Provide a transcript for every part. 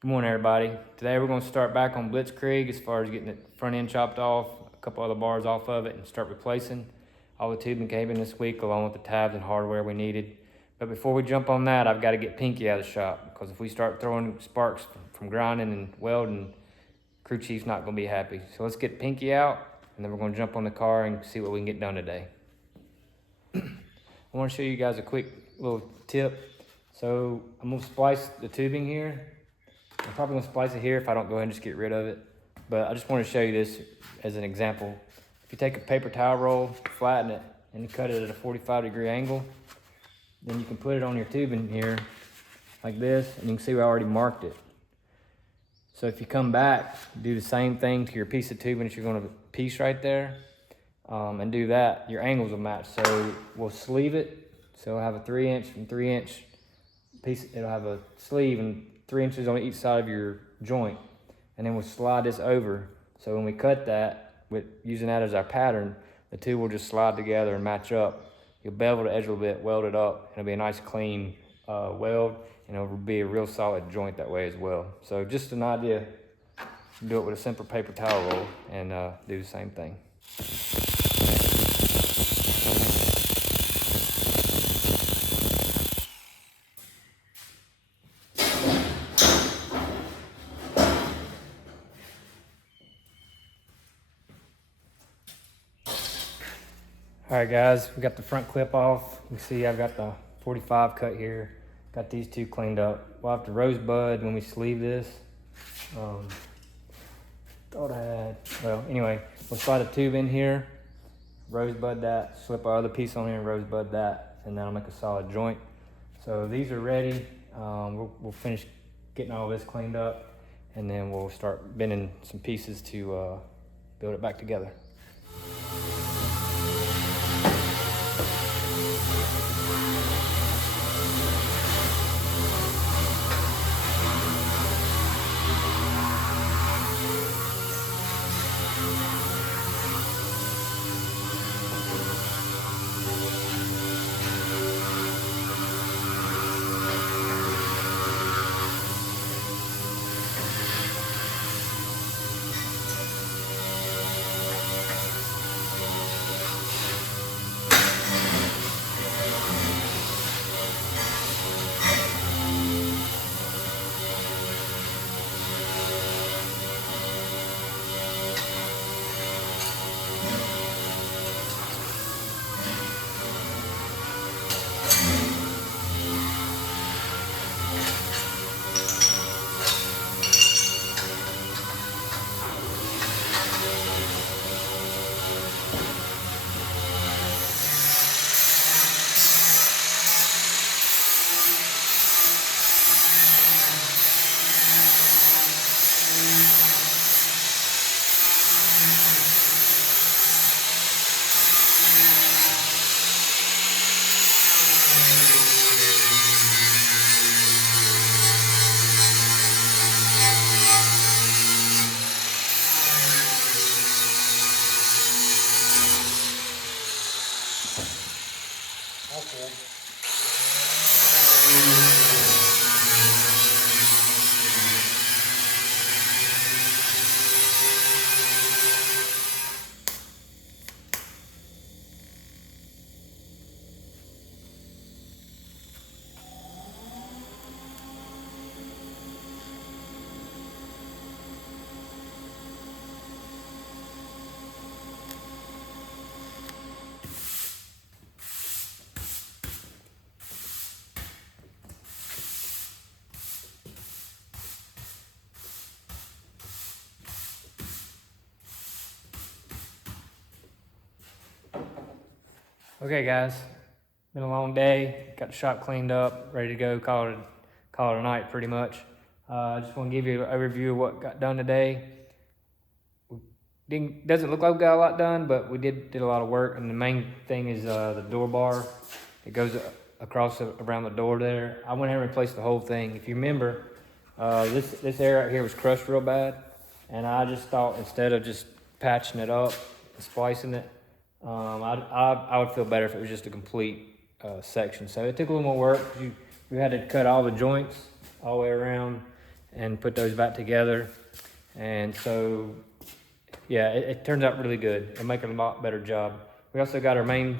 Good morning, everybody. Today we're going to start back on Blitzkrieg as far as getting the front end chopped off, a couple other bars off of it, and start replacing all the tubing cabling this week along with the tabs and hardware we needed. But before we jump on that, I've got to get Pinky out of the shop because if we start throwing sparks from grinding and welding, crew chief's not going to be happy. So let's get Pinky out and then we're going to jump on the car and see what we can get done today. I want to show you guys a quick little tip. So I'm going to splice the tubing here. I'm probably gonna splice it here if I don't go ahead and just get rid of it. But I just want to show you this as an example. If you take a paper towel roll, flatten it, and you cut it at a 45-degree angle, then you can put it on your tubing here like this, and you can see we already marked it. So if you come back, do the same thing to your piece of tubing that you're gonna piece right there, and do that, your angles will match. So we'll sleeve it. So it'll have a 3-inch and 3-inch piece. It'll have a sleeve and 3 inches on each side of your joint, and then we'll slide this over. So when we cut that, with using that as our pattern, the two will just slide together and match up. You'll bevel the edge a little bit, weld it up, and it'll be a nice clean weld, and it'll be a real solid joint that way as well. So just an idea, do it with a simple paper towel roll and do the same thing. All right, guys, we got the front clip off. You see I've got the 45 cut here. Got these two cleaned up. We'll have to rosebud when we sleeve this. Thought I had, well, anyway, we'll slide a tube in here, rosebud that, slip our other piece on here and rosebud that, and that'll make a solid joint. So these are ready. We'll finish getting all this cleaned up, and then we'll start bending some pieces to build it back together. Okay, guys, been a long day. Got the shop cleaned up, ready to go. Call it a night, pretty much. I just want to give you an overview of what got done today. Doesn't look like we got a lot done, but we did a lot of work. And the main thing is the door bar. It goes across around the door there. I went ahead and replaced the whole thing. If you remember, this area right here was crushed real bad, and I just thought instead of just patching it up and splicing it, I would feel better if it was just a complete section. So it took a little more work. We had to cut all the joints all the way around and put those back together. And so, yeah, it turns out really good. It'll make a lot better job. We also got our main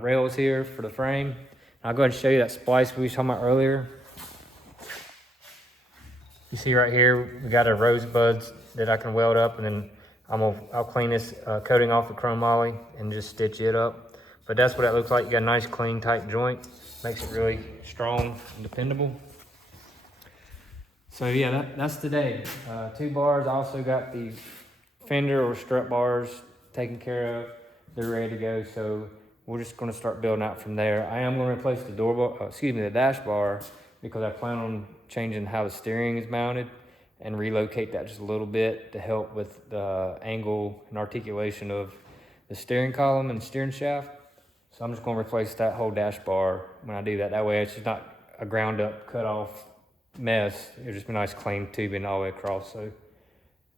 rails here for the frame. I'll go ahead and show you that splice we were talking about earlier. You see right here, we got our rosebuds that I can weld up, and then I'll clean this coating off the chromoly and just stitch it up. But that's what it looks like. You got a nice, clean, tight joint. Makes it really strong and dependable. So yeah, that's today. 2 bars. I also got the fender or strut bars taken care of. They're ready to go. So we're just going to start building out from there. I am going to replace the the dash bar, because I plan on changing how the steering is mounted and relocate that just a little bit to help with the angle and articulation of the steering column and steering shaft. So I'm just going to replace that whole dash bar when I do that. That way it's just not a ground up, cut off mess. It'll just be nice, clean tubing all the way across. So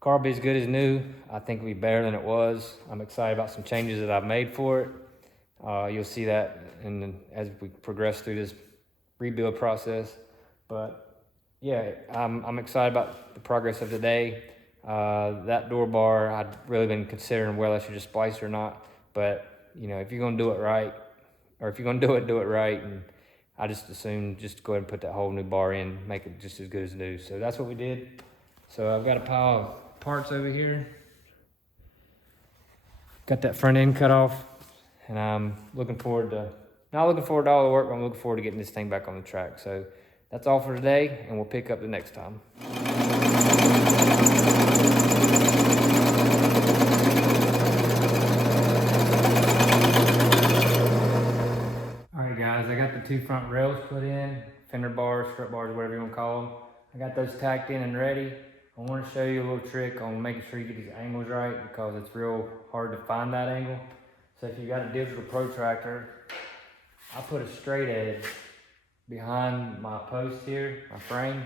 car will be as good as new. I think it'll be better than it was. I'm excited about some changes that I've made for it. You'll see that as we progress through this rebuild process. But yeah, I'm excited about the progress of today. That door bar, I'd really been considering whether I should just splice or not. But you know, if you're gonna do it right, or if you're gonna do it right, and I just assume just go ahead and put that whole new bar in, make it just as good as new. So that's what we did. So I've got a pile of parts over here. Got that front end cut off, and I'm not looking forward to all the work, but I'm looking forward to getting this thing back on the track. So that's all for today, and we'll pick up the next time. Alright guys, I got the 2 front rails put in, fender bars, strut bars, whatever you want to call them. I got those tacked in and ready. I want to show you a little trick on making sure you get these angles right, because it's real hard to find that angle. So if you got a digital protractor, I put a straight edge behind my post here, my frame,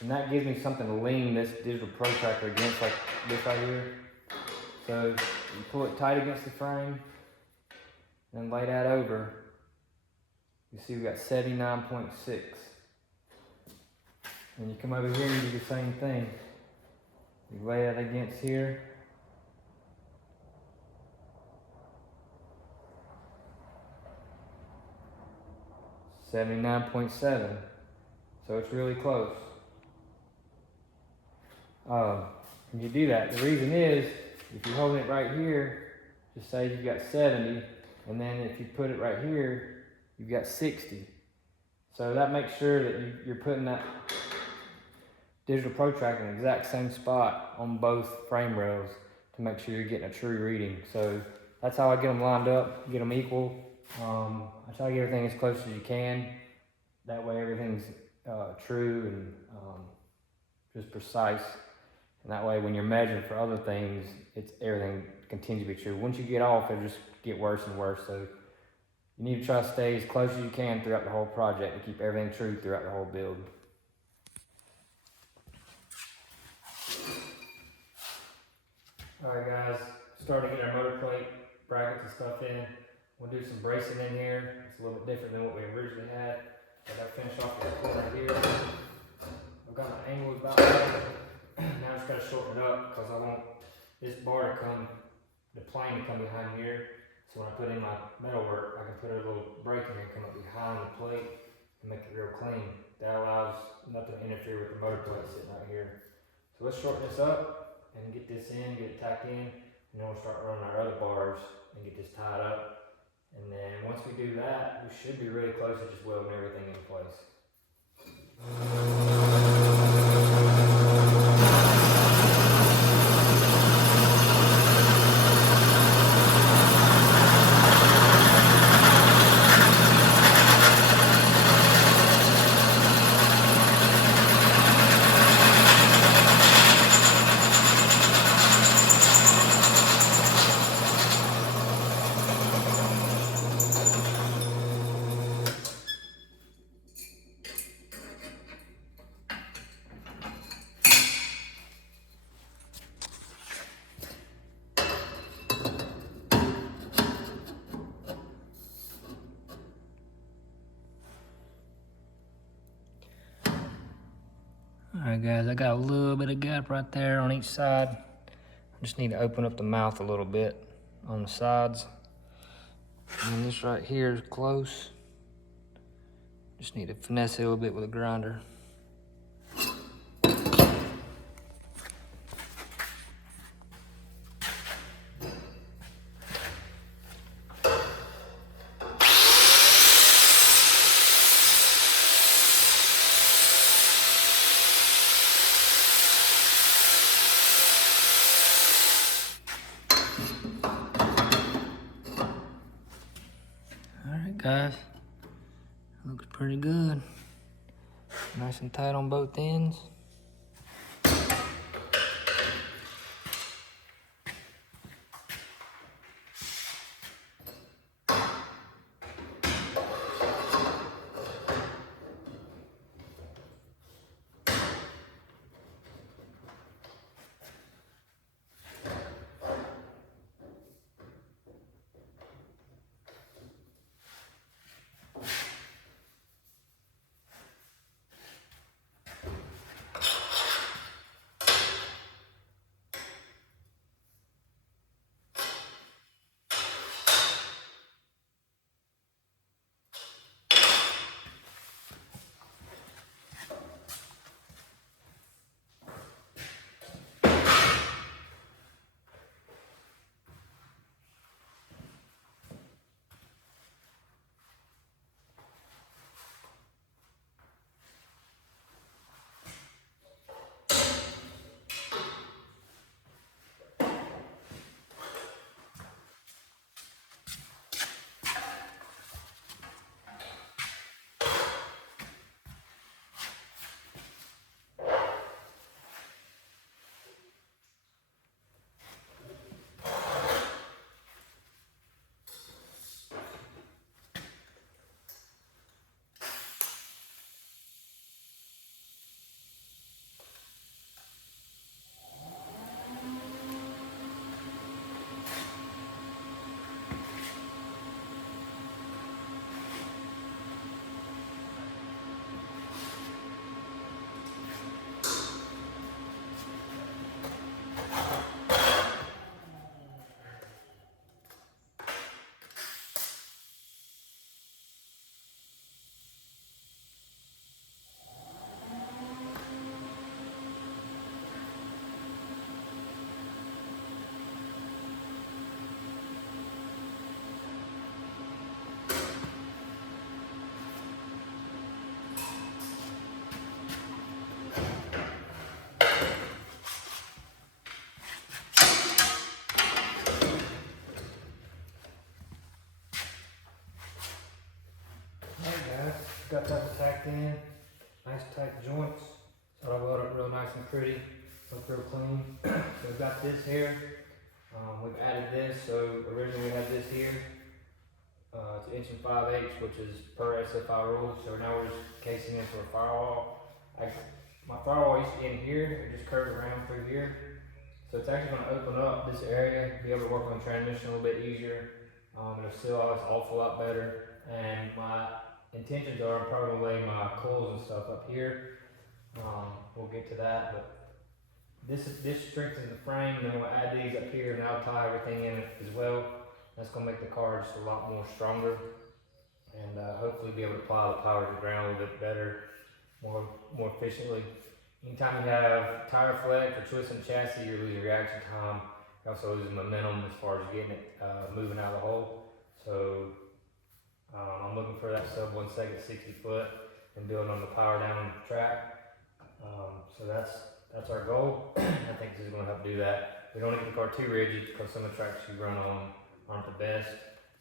and that gives me something to lean this digital protractor against, like this right here. So you pull it tight against the frame, and lay that over. You see we got 79.6. And you come over here and do the same thing. You lay that against here. $79.7. So it's really close. When you do that, the reason is, if you're holding it right here, just say you've got 70, and then if you put it right here, you've got 60. So that makes sure that you're putting that digital protractor in the exact same spot on both frame rails to make sure you're getting a true reading. So that's how I get them lined up, get them equal. I try to get everything as close as you can. That way everything's true and just precise. And that way when you're measuring for other things, everything continues to be true. Once you get off, it'll just get worse and worse. So you need to try to stay as close as you can throughout the whole project to keep everything true throughout the whole build. Alright guys, starting to get our motor plate brackets and stuff in. We'll do some bracing in here. It's a little bit different than what we originally had. But I finished off this corner here. I've got my angles about right. Now I just got to shorten it up because I want this bar to come, the plane to come behind here. So when I put in my metal work, I can put a little break in here and come up behind the plate and make it real clean. That allows nothing to interfere with the motor plate sitting out here. So let's shorten this up and get this in, get it tacked in, and then we'll start running our other bars and get this tied up. And then once we do that, we should be really close to just welding everything in place. Alright guys, I got a little bit of gap right there on each side. I just need to open up the mouth a little bit on the sides. And this right here is close. Just need to finesse it a little bit with a grinder. Alright guys, looks pretty good. Nice and tight on both ends. Got that tacked in, nice tight joints, so I weld it real nice and pretty, look real clean. So we've got this here, we've added this, so originally we had this here, it's 1 5/8, which is per SFI rule, so now we're just casing it for a firewall. My firewall used to be in here, it just curved around through here, so it's actually going to open up this area, be able to work on the transmission a little bit easier, it'll seal all this awful lot better, and my intentions are I'm probably gonna lay my coils and stuff up here. We'll get to that, but this strengthens the frame, and then we'll add these up here, and I'll tie everything in it as well. That's gonna make the car just a lot more stronger, and hopefully be able to apply the power to the ground a little bit better, more efficiently. Anytime you have tire flex or twisting the chassis, you're losing reaction time. You're also losing momentum as far as getting it moving out of the hole. So I'm looking for that sub 1 second 60 foot and building on the power down on the track. So that's our goal. I think this is going to help do that. We don't want to get the car too rigid because some of the tracks you run on aren't the best.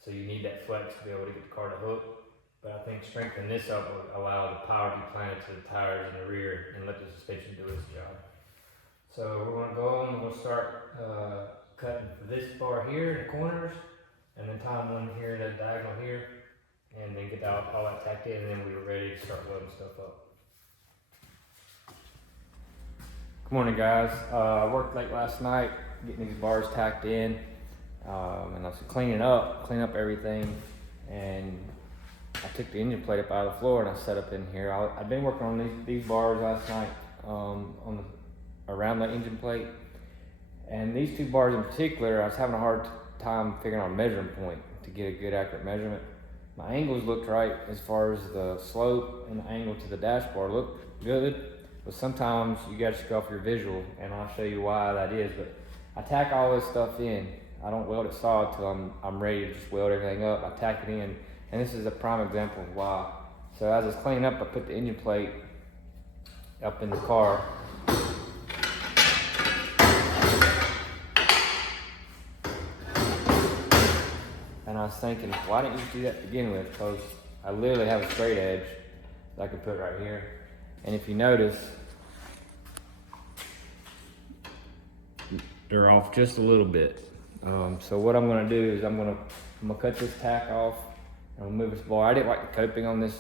So you need that flex to be able to get the car to hook. But I think strengthening this up will allow the power to be planted to the tires in the rear and let the suspension do its job. So we're going to go on, we're going to start cutting this bar here in the corners, and then tie one here, the diagonal here, and then get all that tacked in, and then we were ready to start loading stuff up. Good morning, guys. I worked late last night getting these bars tacked in, and I was cleaning up everything, and I took the engine plate up out of the floor and I set up in here. I've been working on these bars last night, around the engine plate. And these two bars in particular, I was having a hard time figuring out a measuring point to get a good accurate measurement. My angles looked right as far as the slope and the angle to the dashboard looked good, but sometimes you gotta just go off your visual, and I'll show you why that is. But I tack all this stuff in. I don't weld it solid till I'm ready to just weld everything up. I tack it in, and this is a prime example of why. So as I was cleaning up, I put the engine plate up in the car. And I was thinking, why didn't you do that to begin with? Because I literally have a straight edge that I could put right here. And if you notice, they're off just a little bit. So what I'm gonna do is I'm gonna cut this tack off and I'll move this bar. I didn't like the coping on this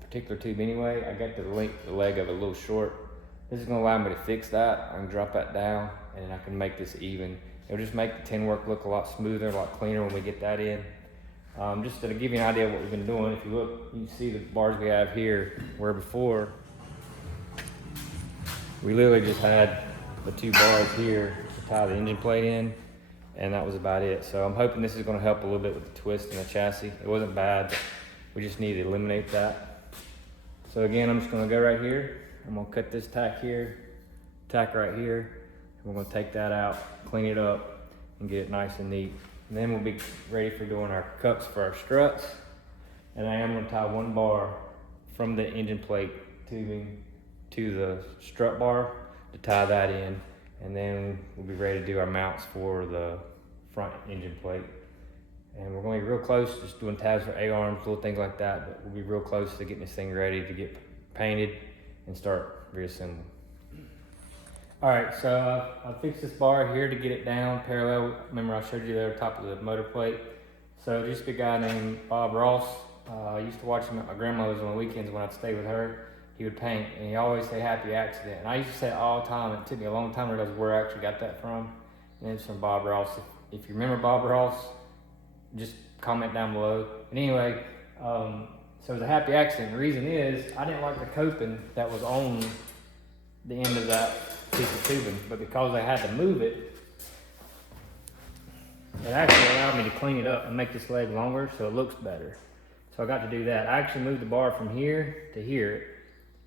particular tube anyway. I got the leg of it a little short. This is gonna allow me to fix that. I can drop that down and I can make this even. It'll just make the tin work look a lot smoother, a lot cleaner when we get that in. Just to give you an idea of what we've been doing, if you look, you can see the bars we have here, where before, we literally just had the two bars here to tie the engine plate in, and that was about it. So I'm hoping this is gonna help a little bit with the twist in the chassis. It wasn't bad, but we just need to eliminate that. So again, I'm just gonna go right here. I'm gonna cut this tack here, tack right here. We're gonna take that out, clean it up, and get it nice and neat. And then we'll be ready for doing our cups for our struts. And I am gonna tie one bar from the engine plate tubing to the strut bar to tie that in. And then we'll be ready to do our mounts for the front engine plate. And we're gonna be real close, just doing tabs for A-arms, little things like that, but we'll be real close to getting this thing ready to get painted and start reassembling. All right, so I fixed this bar here to get it down parallel. Remember I showed you there top of the motor plate. So just a guy named Bob Ross. I used to watch him at my grandmother's on the weekends when I'd stay with her. He would paint, and he always say happy accident. And I used to say it all the time. It took me a long time to realize where I actually got that from. And it's from Bob Ross. If you remember Bob Ross, just comment down below. And anyway, so it was a happy accident. The reason is I didn't like the coping that was on the end of that piece of tubing, but because I had to move it, it actually allowed me to clean it up and make this leg longer so it looks better. So I got to do that. I actually moved the bar from here to here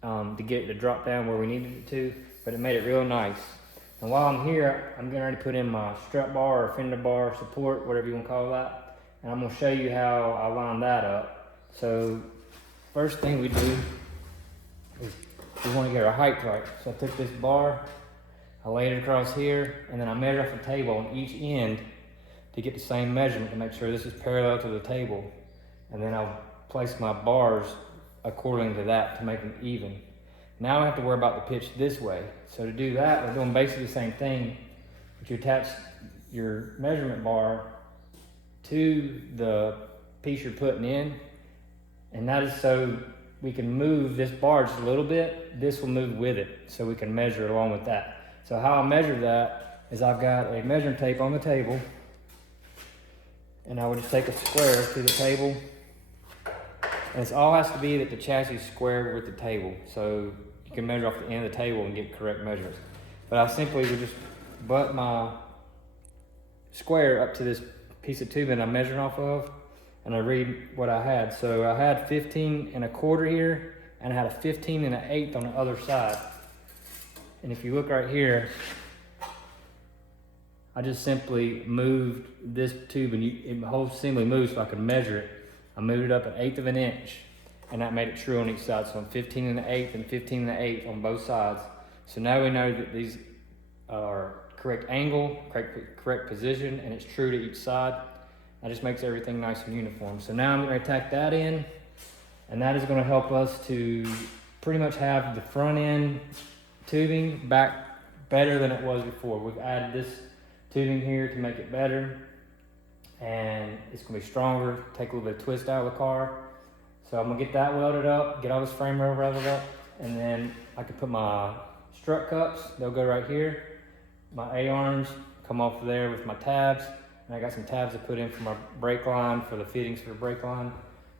to get it to drop down where we needed it to, but it made it real nice. And while I'm here, I'm getting ready to put in my strut bar or fender bar support, whatever you want to call that. And I'm going to show you how I line that up. So first thing we do is we want to get our height right. So I took this bar, I laid it across here, and then I measure off the table on each end to get the same measurement to make sure this is parallel to the table. And then I'll place my bars according to that to make them even. Now I have to worry about the pitch this way. So to do that, we're doing basically the same thing, but you attach your measurement bar to the piece you're putting in, and that is so we can move this bar just a little bit. This will move with it, so we can measure along with that. So how I measure that is I've got a measuring tape on the table, and I would just take a square to the table, and it all has to be that the chassis is square with the table, so you can measure off the end of the table and get correct measurements. But I simply would just butt my square up to this piece of tubing I'm measuring off of, and I read what I had. So I had 15 1/4 here, and I had a 15 1/8 on the other side. And if you look right here, I just simply moved this tube, and the whole assembly moved so I could measure it. I moved it up 1/8 of an inch, and that made it true on each side. So I'm 15 1/8 and 15 1/8 on both sides. So now we know that these are correct angle, correct position, and it's true to each side. That just makes everything nice and uniform. So now I'm going to tack that in, and that is going to help us to pretty much have the front end tubing back better than it was before. We've added this tubing here to make it better, and it's going to be stronger, take a little bit of twist out of the car. So I'm going to get that welded up, get all this frame rail welded up, and then I can put my strut cups, they'll go right here. My A-arms come off of there with my tabs, and I got some tabs to put in for my brake line, for the fittings for the brake line.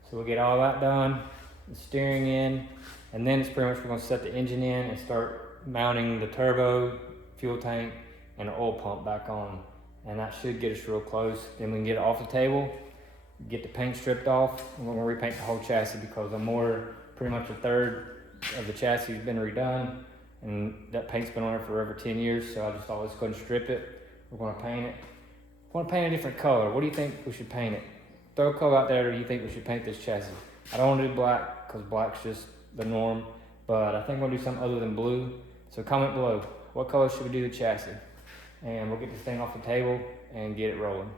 So we'll get all that done, the steering in, and then it's pretty much we're going to set the engine in and start mounting the turbo, fuel tank, and an oil pump back on. And that should get us real close. Then we can get it off the table, get the paint stripped off, and we're gonna repaint the whole chassis because pretty much a third of the chassis has been redone, and that paint's been on it for over 10 years, so I just always go and strip it. We're gonna paint it. I wanna paint a different color. What do you think we should paint it? Throw a color out there, or do you think we should paint this chassis? I don't wanna do black, because black's just the norm, but I think we'll do something other than blue. So comment below, what color should we do the chassis? And we'll get this thing off the table and get it rolling.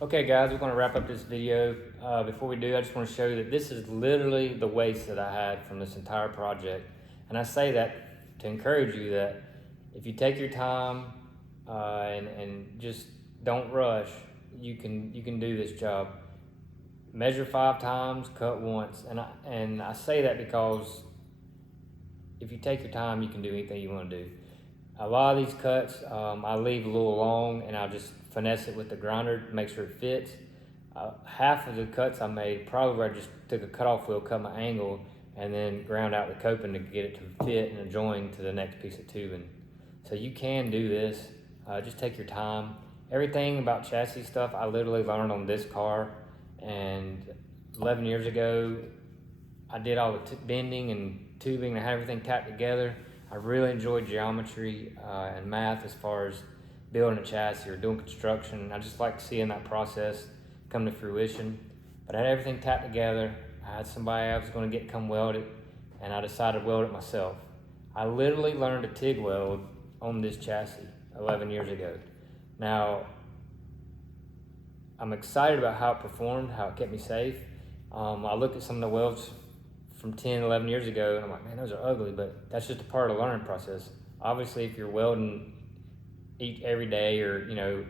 Okay guys, we're gonna wrap up this video. Before we do, I just wanna show you that this is literally the waste that I had from this entire project. And I say that to encourage you that if you take your time and just don't rush, you can do this job. Measure 5 times, cut once. And I say that because if you take your time, you can do anything you wanna do. A lot of these cuts, I leave a little long and I'll just finesse it with the grinder to make sure it fits. Half of the cuts I made, probably where I just took a cutoff wheel, cut my angle, and then ground out the coping to get it to fit and join to the next piece of tubing. So you can do this, just take your time. Everything about chassis stuff, I literally learned on this car, and 11 years ago, I did all the bending and tubing and had everything tacked together. I really enjoyed geometry and math as far as building a chassis or doing construction. I just like seeing that process come to fruition. But I had everything tacked together. I had somebody I was gonna come weld it, and I decided to weld it myself. I literally learned to TIG weld on this chassis 11 years ago. Now, I'm excited about how it performed, how it kept me safe. I look at some of the welds from 10, 11 years ago, and I'm like, man, those are ugly, but that's just a part of the learning process. Obviously, if you're welding every day or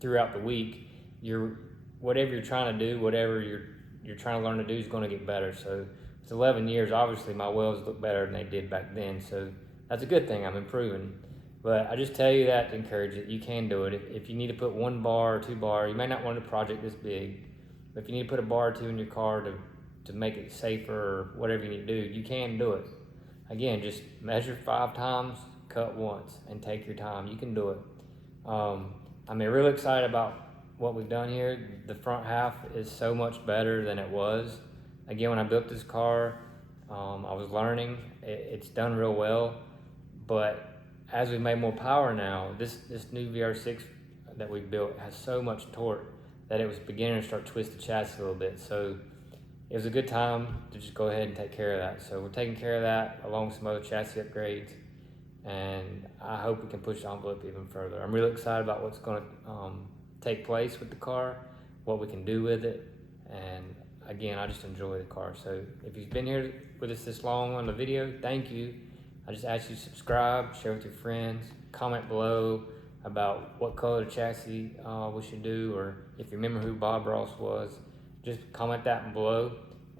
throughout the week, whatever you're trying to do, whatever you're trying to learn to do is going to get better. So it's 11 years. Obviously, my welds look better than they did back then. So that's a good thing. I'm improving. But I just tell you that to encourage it. You can do it. If you need to put 1 bar or 2 bar, you may not want a project this big, but if you need to put a bar or 2 in your car to make it safer or whatever you need to do, you can do it. Again, just measure 5 times, cut once, and take your time. You can do it. I'm really excited about what we've done here. The front half is so much better than it was. Again, when I built this car, I was learning. It's done real well, but as we've made more power now, this new VR6 that we built has so much torque that it was beginning to start twist the chassis a little bit. So it was a good time to just go ahead and take care of that. So we're taking care of that along with some other chassis upgrades, and I hope we can push the envelope even further. I'm really excited about what's going to take place with the car, what we can do with it, and again, I just enjoy the car. So if you've been here with us this long on the video, thank you. I just ask you to subscribe, share with your friends, comment below about what color chassis we should do, or if you remember who Bob Ross was, just comment that below.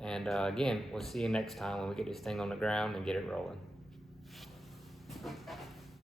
And again, we'll see you next time when we get this thing on the ground and get it rolling.